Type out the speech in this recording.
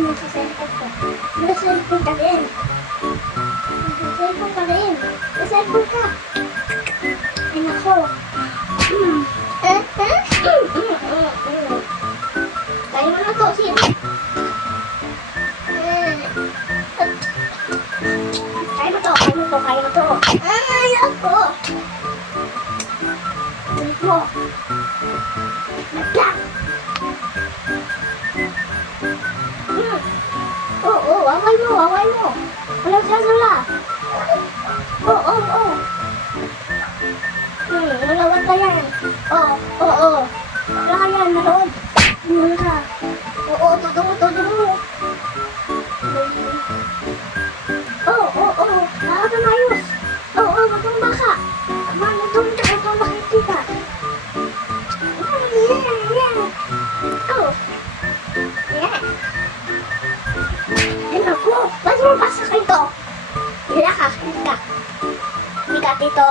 mo sa cellphone ko. May cellphone ka rin. May cellphone ka rin. May cellphone ka. Ay nako. Kaya mo na to, Sim. Kaya mo to. Ay, ako. Ulit mo. Naglang. Oo, away mo. Walang sasala. Oo. Nalawat ka yan. Oo. Wala ka yan, nalawat. Nalawat ka. Oo, todo mo. Oo. Nakakamayos. Oo, matumba ka. Matumba ka. Yan. Oo. Yan. Ay, naku. Ba't mo basa ka ito? Hila ka. Hindi ka, tito.